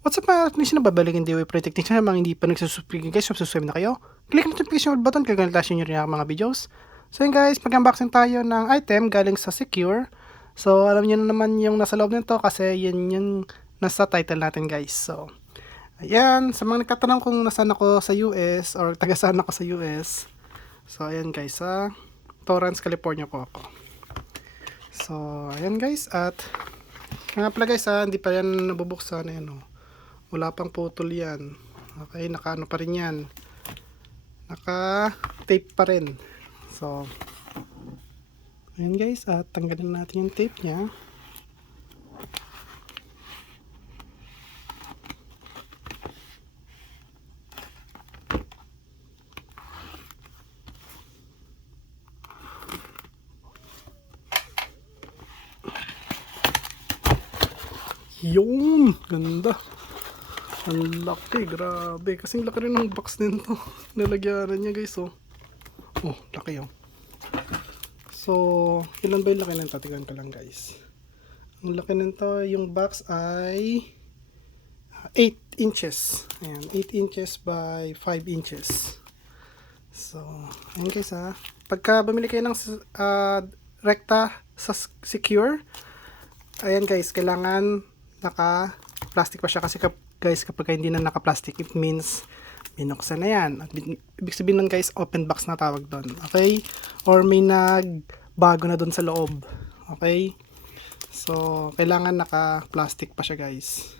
What's up mga technician na babalikin DIY Pro Technician na mga hindi pa nagsusubscribe guys, subscribe na kayo. Click ang notification button kaya ganun nyo rin ang mga videos. So yun guys, mag-unboxing tayo ng item galing sa Secure. So alam niyo na naman yung nasa loob nito kasi yun yung nasa title natin guys. So ayan, sa mga nagtatanong kung nasaan ako sa US or taga saan ako sa US. So ayan guys, sa Torrance, California po ako. So ayan guys, at nga pala guys hindi pa yan nabubuksan, ayan o. Wala pang putol yan. Okay, naka-ano pa rin yan. Naka-tape pa rin. So, ayan guys, at tanggalin natin yung tape nya. Yung ganda. Ang laki, grabe. Kasing laki rin ng box nito. Nalagyanan niya guys, oh. Oh, laki oh. So, ilan ba yung laki nito? Tingnan ko lang guys. Ang laki nito, yung box ay 8 inches. Ayan, 8 inches by 5 inches. So, ayan guys ha. Pagka bumili kayo ng rekta sa Secure, ayan guys, kailangan naka-plastic pa siya kasi guys, kapag hindi na naka-plastic, it means binuksan na yan. At ibig sabihin nun guys, open box na tawag doon. Okay? Or may nagbago na doon sa loob. Okay? So, kailangan naka-plastic pa siya guys.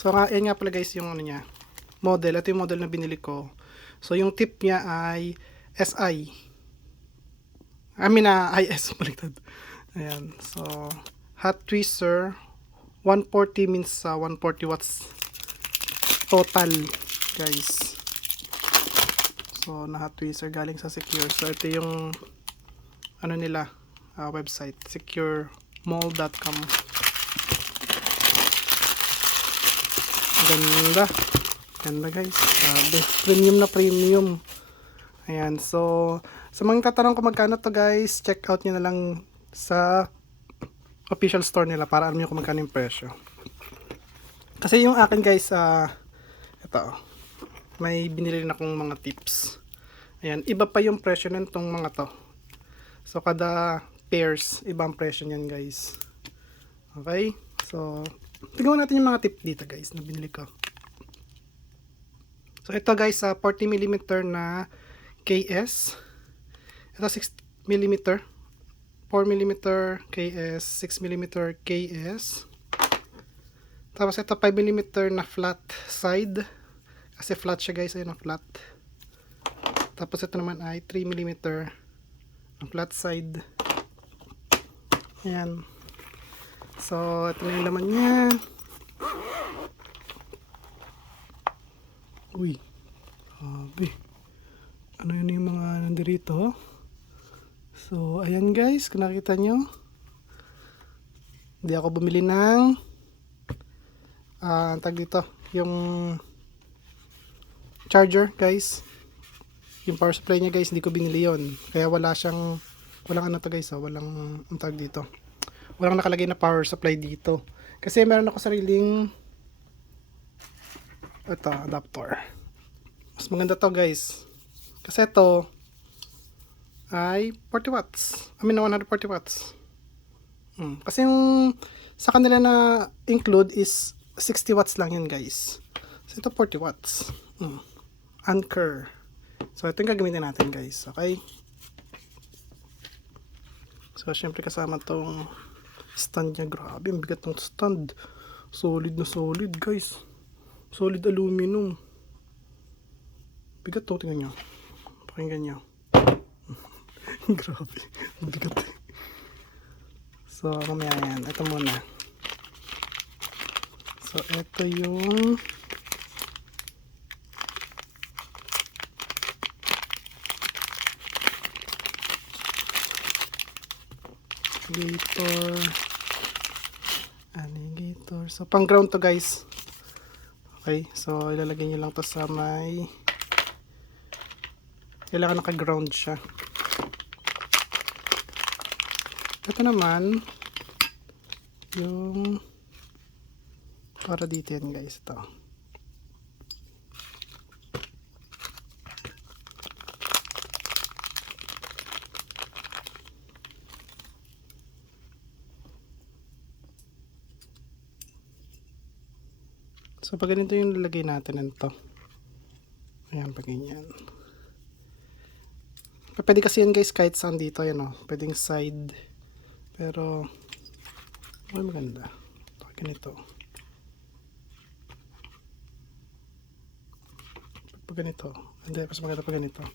So, yan nga pala guys yung ano niya, model. Ito yung model na binili ko. So, yung tip niya ay SI. IS baliktad. Ayan. So, hot twister 140 means 140 watts total, guys. So, na hot twister galing sa Secure. So, ito yung ano nila, website, securemall.com. Ganda. Ganda, guys. Grabe. Premium na premium. Ayan. So, sa mga tatanong kung magkano to guys, check out nyo na lang sa official store nila para alam nyo kung magkano yung presyo. Kasi yung akin guys, ito, may binili rin akong mga tips. Ayan, iba pa yung presyo nitong mga to. So kada pairs, ibang presyo niyan guys. Okay? So, tignan natin yung mga tip dito guys na binili ko. So ito guys, 40mm na KS. Ito 6mm, 4mm KS, 6mm KS. Tapos ito 5mm na flat side. Kasi flat siya guys, ayun ang flat. Tapos ito naman ay 3mm ang flat side. Ayan. So ito na yung laman niya. Uy, sabi. Ano yun yung mga nandirito? So, ayan guys, kung nakita nyo, hindi ako bumili ng tag dito, yung charger guys, yung power supply nya guys, hindi ko binili yon. Kaya walang ano to guys, walang ang tag dito, walang nakalagay na power supply dito. Kasi meron ako sariling ito, adapter. Mas maganda to guys. Kasi ito ay 40 watts. I mean 140 watts. Kasi yung sa kanila na include is 60 watts lang yun guys. So ito 40 watts. Anchor. So ito yung gagamitin natin guys. Okay? So syempre kasama tong stand niya. Grabe, ang bigat ng stand. Solid na solid guys. Solid aluminum. Bigat to, tingnan nyo. Pakinggan nyo. Grabe, bigat. So, mamaya yan. Ito muna. So, ito yung alligator. So, pang ground to guys. Okay, so ilalagay nyo lang to sa may, kailangan naka-ground siya. Ito naman, yung para dito yan guys, ito. So pag ganito yung lalagay natin nito. Ayan, pag ganyan. Pwede kasi yan guys kahit saan dito, yan o. Pwedeng side. Pero, okay, maganda. Pag ganito. Pag ganito. Hindi, mas maganda pag ganito.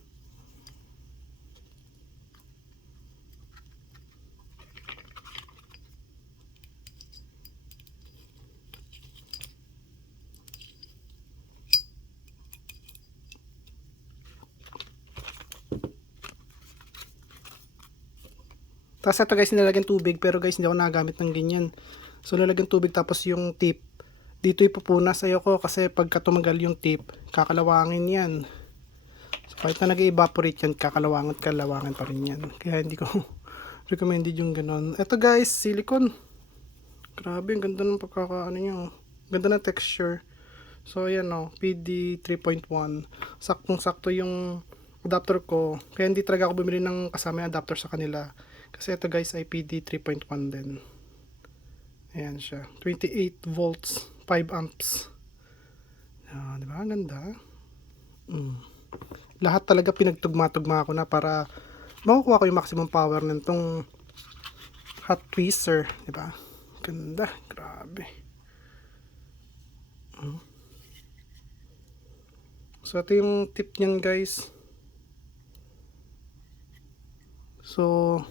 Tapos ito guys, nilalagyan tubig, pero guys hindi ako nagamit ng ganyan. So nilalagyan tubig tapos yung tip dito ipupunas. Ayoko kasi pagka tumagal yung tip, kakalawangin yan. So kahit na nag-evaporate yan, kalawangan pa rin yan. Kaya hindi ko recommended yung ganon. Ito guys, silicone. Grabe, ang ganda ng pagkakaano nyo. Ganda ng texture. So ayan o, PD 3.1. Saktong sakto yung adapter ko. Kaya hindi talaga ako bumili ng kasama yung adapter sa kanila. Kasi ito guys ay PD 3.1 din. Ayan siya. 28 volts, 5 amps. Diba? Ang ganda. Lahat talaga pinagtugma-tugma ko na para makukuha ko yung maximum power nitong hot tweezer. Diba? Ganda. Grabe. So ito yung tip niyan guys. So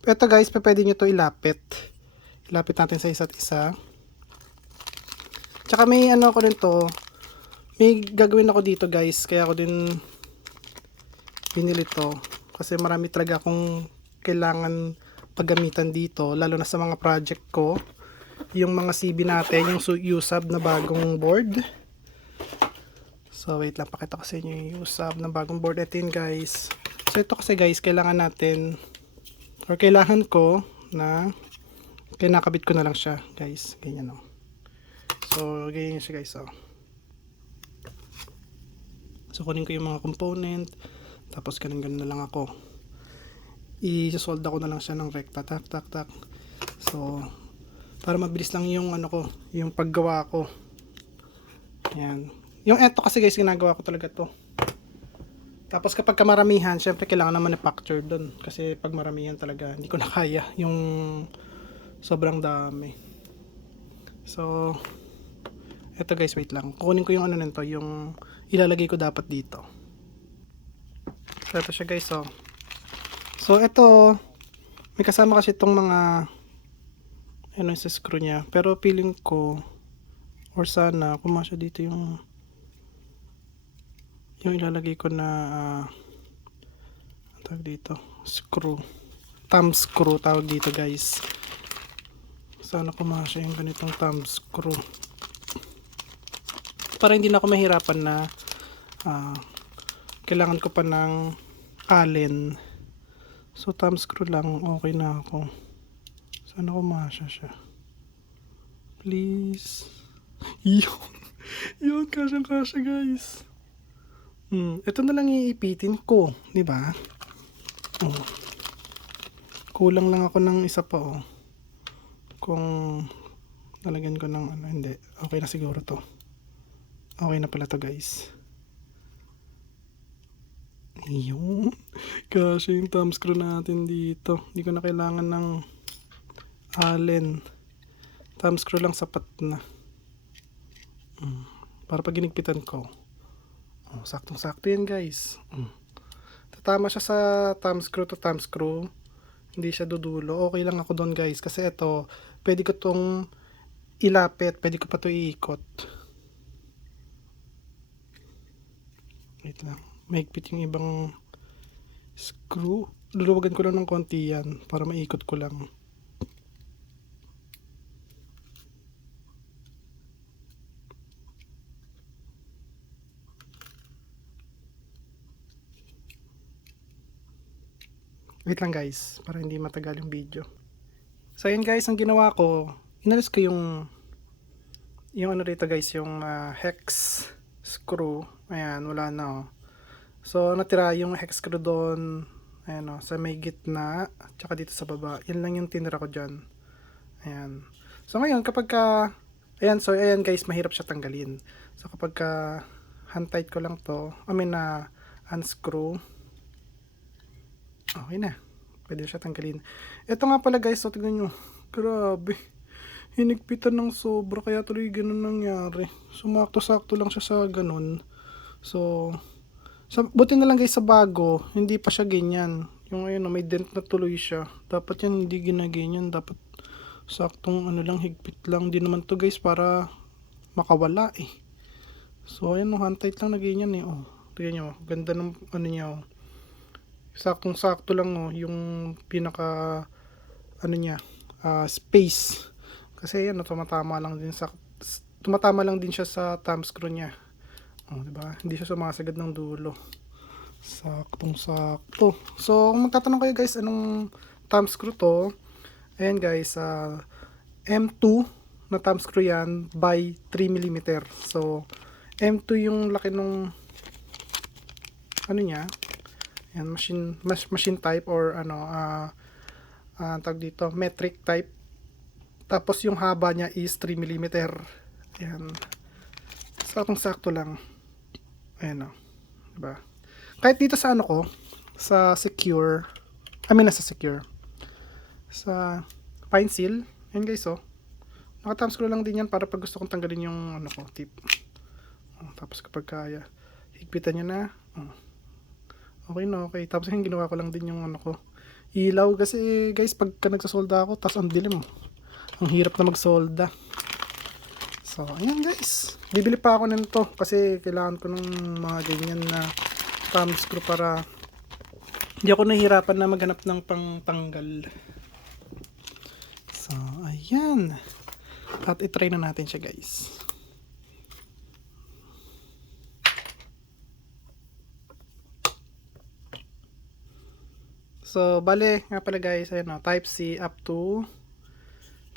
ito guys, pwede nyo to ilapit. Ilapit natin sa isa't isa. Tsaka may ano ko rin to. May gagawin ako dito guys. Kaya ako din binili to. Kasi marami talaga akong kailangan paggamitan dito. Lalo na sa mga project ko. Yung mga CB natin. Yung USAB na bagong board. So wait lang, pakita ko sa inyo yung USAB na bagong board. Ito yun guys. So ito kasi guys, kailangan natin or kailangan ko na kinakabit ko na lang siya guys, ganyan o. So ganyan siya guys o. So kunin ko yung mga component, tapos ganun na lang ako, i-solda ko na lang siya ng recta, tak tak tak. So para mabilis lang yung ano ko, yung paggawa ko. Yan, yung eto kasi guys, ginagawa ko talaga to. Tapos kapag maramihan, syempre kailangan naman i-factor doon. Kasi pag maramihan talaga, hindi ko na kaya yung sobrang dami. So, eto guys, wait lang. Kukunin ko yung ano nito, yung ilalagay ko dapat dito. So, eto siya guys, oh. So, eto, may kasama kasi itong mga, ano sa screw niya. Pero feeling ko, or sana, kumasya dito yung ilalagay ko na tawag dito, screw, thumb screw tawag dito guys. Sana kumasya yung ganitong thumb screw para hindi na ako mahirapan na kailangan ko pa ng allen. So thumb screw lang, okay na ako. Sana kumasya siya, please. Yun, kasyang kasya guys. Ito na lang iipitin ko, di ba? Oh. Kulang lang ako ng isa pa, oh. Kung nalagyan ko ng ano, hindi. Okay na siguro to. Okay na pala to, guys. Yun. Kasi yung thumb screw natin dito. Hindi ko na kailangan ng allen. Thumb screw lang sapat na. Para pag ginigpitan ko. Oh, saktong-sakto yan guys. Tatama siya sa thumb screw to thumb screw. Hindi siya dudulo. Okay lang ako doon guys. Kasi ito, pwede ko tong ilapit. Pwede ko pa to iikot. Wait lang. Mahigpit yung ibang screw. Luluwagan ko lang ng konti yan. Para maikot ko lang. Wait lang guys, para hindi matagal yung video. So yun guys, ang ginawa ko, inalis ko yung ano rito guys, yung hex screw. Ayan, wala na oh. So natira yung hex screw doon, ayan oh, sa may gitna, tsaka dito sa baba. Yan lang yung tinira ko dyan. Ayan. So ngayon kapag ka, ayan, so ayan guys, mahirap siya tanggalin. So kapag ka hand tight ko lang to, unscrew, okay na. Pwede siya tanggalin. Ito nga pala guys, so tignan nyo. Grabe. Hinigpitan ng sobra, kaya tuloy ganun nangyari. Sumakto-sakto lang siya sa ganun. So, buti na lang guys sa bago, hindi pa siya ganyan. Yung ayun, may dent na tuloy siya. Dapat yan hindi ginaganyan. Dapat saktong ano lang, higpit lang. Di naman to guys para makawala eh. So, ayan, hand tight lang na ganyan eh. Oh, tignan nyo, ganda ng ano niya oh. Saktong sakto lang oh, yung pinaka ano niya, space. Kasi yan, tumatama lang din siya sa thumb screw niya. Oh, di ba? Hindi siya sumasagad ng dulo. Saktong-sakto. So, kung magtatanong kayo guys, anong thumb screw to? Ayan guys, M2 na thumb screw yan by 3mm. So, M2 yung laki nung ano niya. Ayan, machine type or ano, tag dito, metric type. Tapos yung haba niya is 3mm. Ayan. Saktong-sakto lang. Ayan o. Diba? Kahit dito sa ano ko, sa secure, nasa secure. Sa pine seal. Ayan guys o. Naka-thumb screw lang din yan para pag gusto kong tanggalin yung ano ko, tip. Tapos kapag kaya, higpitan nyo na. Okay na, okay. Tapos yung ginawa ko lang din yung ano ko, ilaw. Kasi guys, pagka nagsasolda ako, tapos ang dilim. Ang hirap na magsolda. So, ayan guys. Bibili pa ako nito kasi kailangan ko ng mga ganyan na thumb screw para hindi ako nahihirapan na maghanap ng pangtanggal. So, ayan. At itry na natin siya guys. So, bale nga pala guys, ayan o, type C up to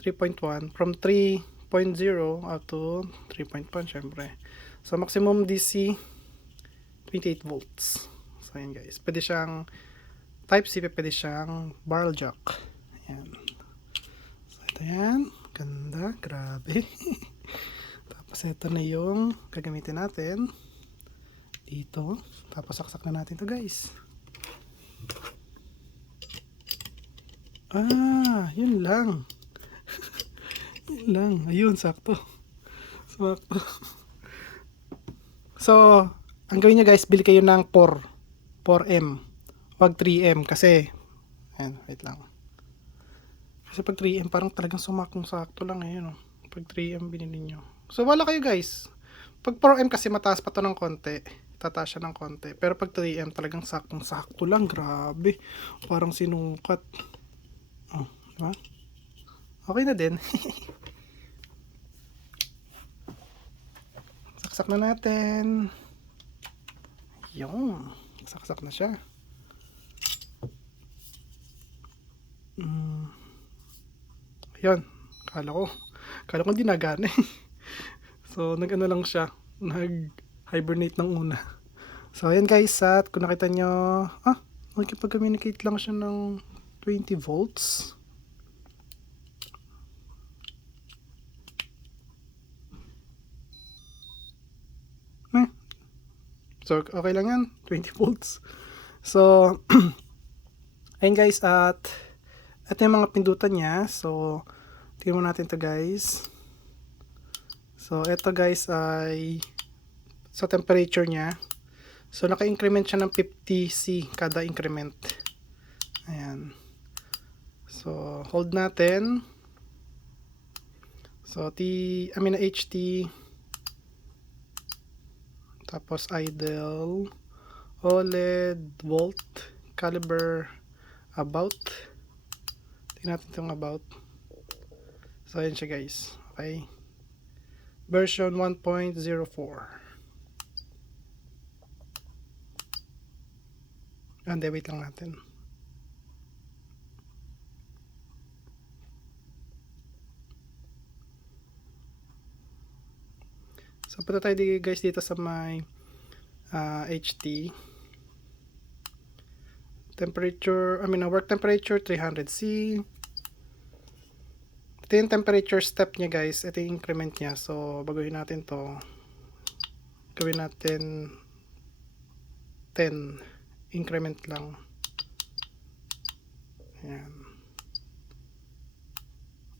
3.1, from 3.0 up to 3.1 syempre. So maximum DC 28 volts. So ayan guys, pwede siyang type C, pwede siyang barrel jack. Ayan. So ito yan, ganda, grabe. Tapos ito na yung gagamitin natin dito. Tapos saksak na natin to guys. Yun lang. Yun lang. Ayun, sakto. Sakto. So, ang gawin nyo guys, bili kayo ng 4M. Wag 3M kasi, ayan, wait lang. Kasi pag 3M, parang talagang sumakong sakto lang. Ayan, oh. Pag 3M binili nyo. So, wala kayo guys. Pag 4M kasi mataas pa to ng konti. Tataas siya ng konti. Pero pag 3M, talagang saktong sakto lang. Grabe. Parang sinukat. Oh, diba? Okay na din. Saksak na natin. Yung. Saksak na siya. Ayan. Kala ko hindi nagana eh. So, nag-ano lang siya. Nag-hibernate ng una. So, ayan guys. At kung nakita nyo, nakikipag-communicate lang siya ng 20 volts. So, okay lang yan. 20 volts. So, ayun guys. At ito yung mga pindutan niya. So, tingnan mo natin to guys. So, ito guys ay sa temperature niya. So, naka-increment siya ng 50C kada increment. Ayan. So, hold natin. So, HT. Tapos, idle. OLED. Volt. Caliber. About. Tingnan natin itong about. So, ayan siya guys. Okay. Version 1.04. Wait lang natin. So punta tayo guys dito sa may HT. Temperature, work temperature 300C. Ito yung temperature step niya guys. Ito yung increment niya. So baguhin natin to. Gawin natin 10 increment lang. Ayan.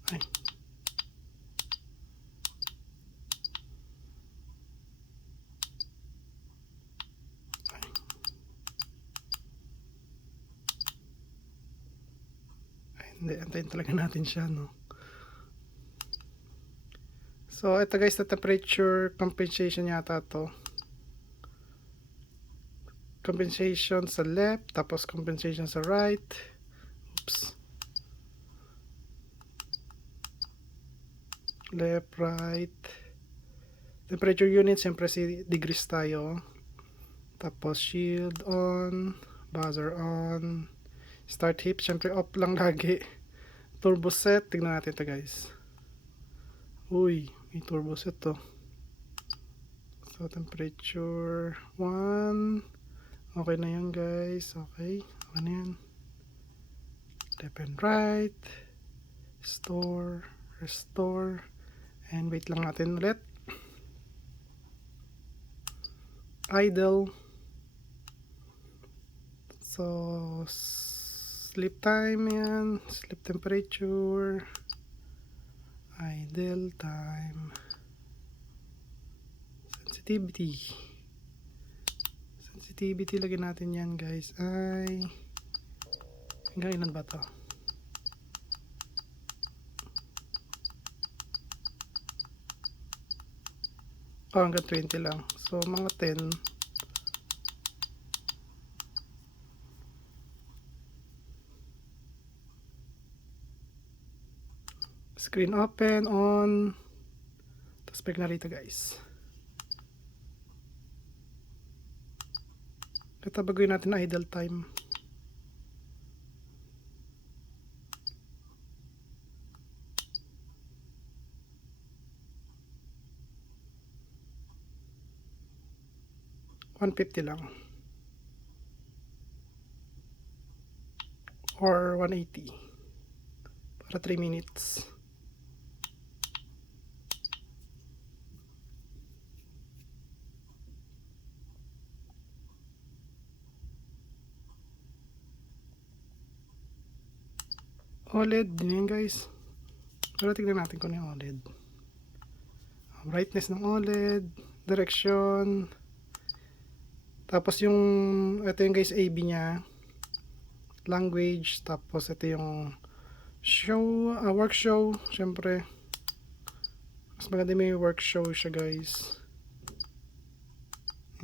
Ay. Hindi, antayin talaga natin siya, no? So, ito guys, na temperature compensation yata to. Compensation sa left, tapos compensation sa right. Oops. Left, right. Temperature unit, siyempre si degrees tayo. Tapos shield on, buzzer on. Start hip, siyempre off lang lagi. Turbo set, tignan natin ito guys. Uy, may turbo set to. So temperature 1. Okay na yan guys. Okay na yan. Left and right. Store, restore. And wait lang natin ulit. Idle. So sleep time yan, sleep temperature, idle time, sensitivity lagyan natin yan guys ay hanggang ilan ba to? Hanggang 20 lang, so mga 10. Screen open, on. Tapos break na rito guys. Ito baguhin natin na idle time. $150 lang. Or 180. Para 3 minutes. OLED din yan guys. Pero tignan natin kung yung OLED. Brightness ng OLED, direction. Tapos yung ito yung guys AB niya. Language, tapos ito yung show, work show, syempre. Mas maganda may work show siya guys.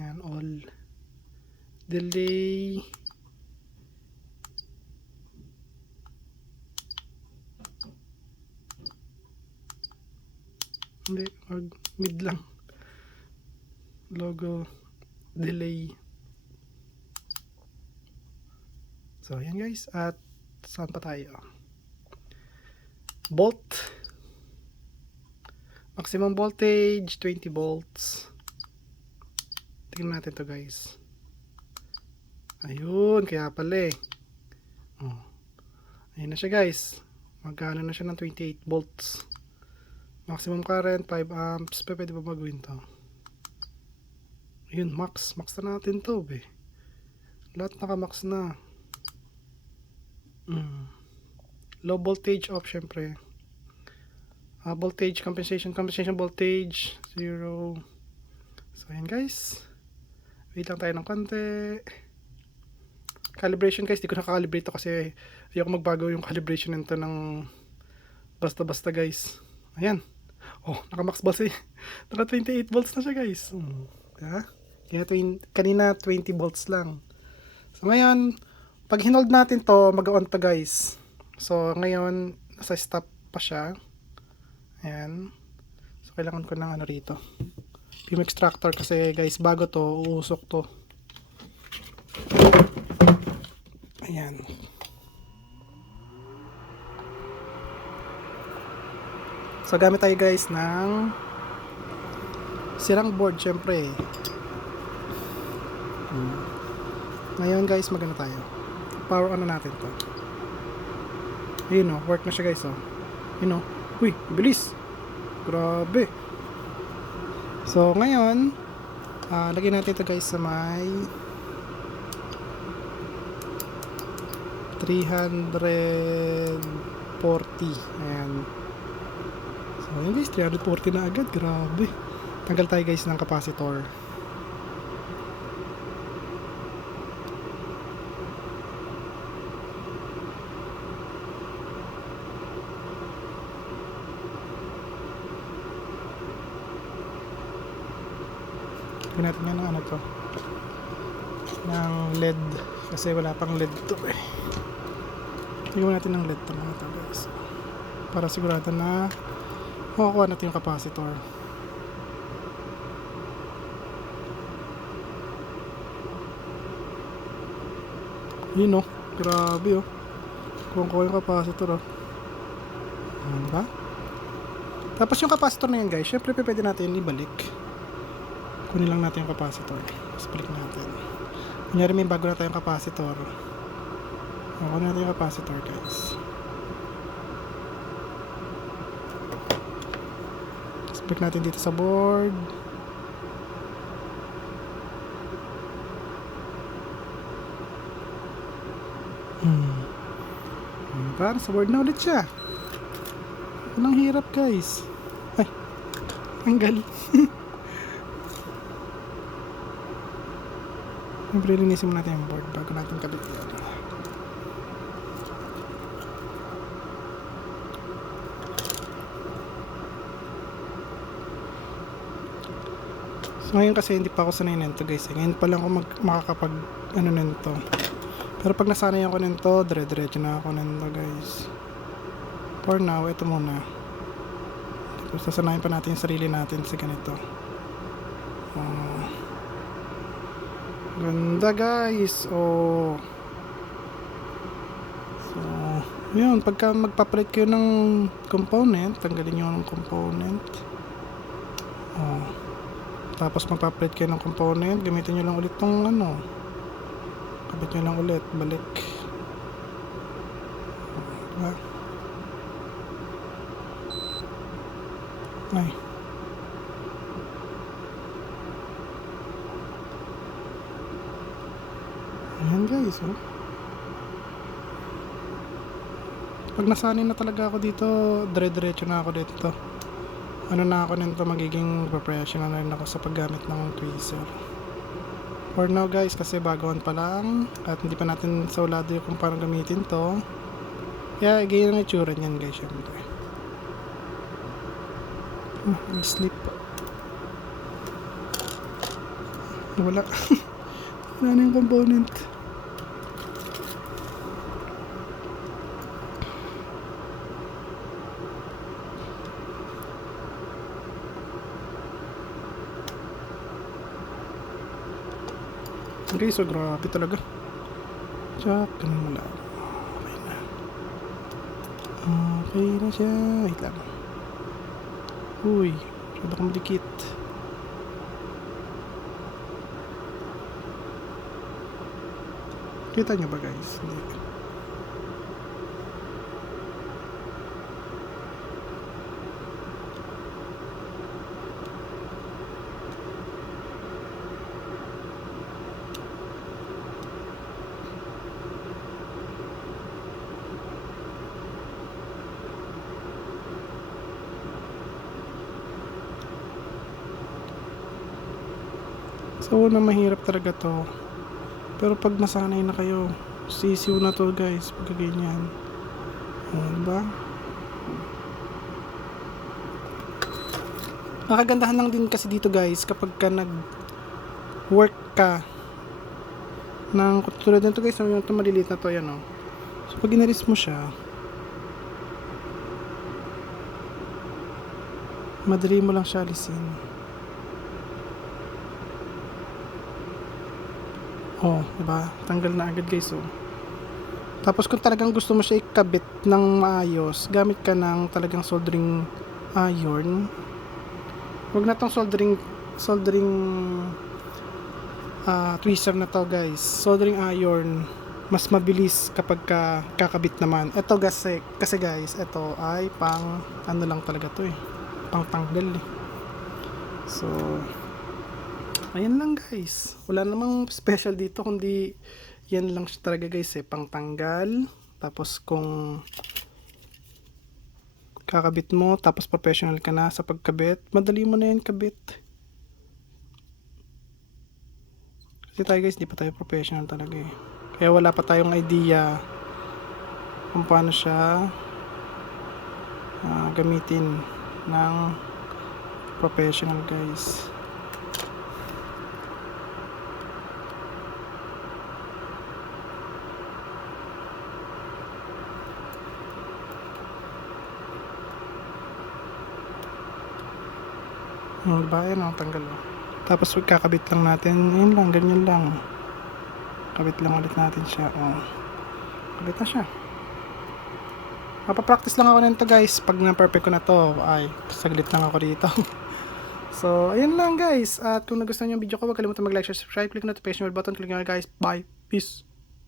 Yan, all. Delay. Hindi, mid lang. Logo, delay. So, yan guys. At saan pa tayo? Volt. Maximum voltage, 20 volts. Tingnan natin to guys. Ayun, kaya pala eh. Oh. Ayun na siya guys. Magkano na siya ng 28 volts. Maximum current 5 amps. Pwede ba magawin to? Ayun, max na natin to be. Lahat naka-max na. Low voltage off syempre. Voltage compensation voltage 0. So ayan guys. Wait lang tayo ng konti. Calibration guys, di ko nakakalibrate to kasi ayoko magbago yung calibration nito ng basta-basta guys. Ayan. Oh, naka-max ba si? Naka 28 volts na siya guys. Diba? Kanina 20 volts lang. So ngayon, pag hinold natin to, mag-on to guys. So ngayon, nasa stop pa siya. Ayan. So kailangan ko ng ano rito. Film extractor kasi guys, bago to, uusok to. Ayan. So gamit tayo guys ng sirang board syempre. Ngayon guys, magano tayo. Power on na natin to. Ayun o, work na siya guys o. Ayun o. Uy, bilis. Grabe. So ngayon, lagyan natin ito guys sa may 340. Ayan. So ayun guys, 340 na agad. Grabe. Tanggal tayo guys ng capacitor. Lagyan natin yan ng ano to, ng LED, kasi wala pang LED to eh. Lagyan natin ng LED to mga to guys, para sigurado na makukuha natin yung capacitor. Yun o, grabe o, kuha yung capacitor o. Diba? Tapos yung capacitor na yan guys, syempre pwede natin ibalik. Kunin lang natin yung capacitor. Tapos balik natin. Kunyari may bago na tayong capacitor. Kunin natin yung capacitor guys. Tapos balik natin dito sa board. Para sa board na ulit siya. Walang hirap guys. Ay, tanggal. Siyempre, linisin mo natin yung board bago natin kabit yan. So, ngayon kasi hindi pa ako sanay nito guys. Ngayon pa lang ako makakapag ano nito. Pero pag nasanay ako nito, dire-diretso na ako nito guys. For now, ito muna. Tapos sasanayin pa natin yung sarili natin sa ganito. Ganda guys. Oh. So, yun, pagka magpapalit kayo ng component, tanggalin nyo ng component. Oh. Tapos magpapalit kayo ng component, gamitin nyo lang ulit tong ano. Kabit nyo lang ulit, balik. Diba? Ay. Ayan guys, oh. Pag nasanay na talaga ako dito, dire-diretso na ako dito. Ano na ako nito, magiging professional na rin ako sa paggamit ng tweezer. For now guys, kasi bagoon pa lang at hindi pa natin saulado kung paano gamitin to. Kaya ganyan ang itsura niyan guys, syempre. Sleep. Wala. Wala na yung component. Okay, so grabe talaga. Tsak, ganun mo lang. Okay na. Okay na siya. Wait lang. Uy, masyado kang dikit. Kita nyo ba guys? Hindi. So na mahirap talaga to. Pero pag nasanay na kayo, sisiw na to guys, pag ganyan. Diba? Nakagandahan lang din kasi dito guys, kapag ka nag-work ka ng tulad nito guys, yung ito maliliit na to, yan o. So pag inalis mo siya, madali mo lang siya alisin. Oh, diba? Tanggal na agad guys, oh. Tapos kung talagang gusto mo siya ikabit ng maayos, gamit ka ng talagang soldering iron. Huwag na tong soldering soldering twister na to guys. Soldering iron mas mabilis kapag kakabit naman. Ito kasi guys, ito ay pang ano lang talaga to eh. Pang tanggal eh. So ayan lang guys. Wala namang special dito kundi yan lang siya talaga guys eh, pang tanggal. Tapos kung kakabit mo tapos professional ka na sa pagkabit, madali mo na yan kabit. Kasi tayo guys, di pa tayo professional talaga eh. Kaya wala pa tayong idea kung paano siya gamitin ng professional guys. Bayan ang tanggal. Tapos kakabit lang natin. Yun lang, ganyan lang. Kabit lang ulit natin siya. Kabit na siya. Mapapractice lang ako nito guys. Pag na-perfect ko na to, ay saglit lang ako dito. So, ayun lang guys. At kung nagustuhan niyo yung video ko, huwag kalimutan mag-like, share, subscribe, click notification bell button, click nyo guys. Bye. Peace.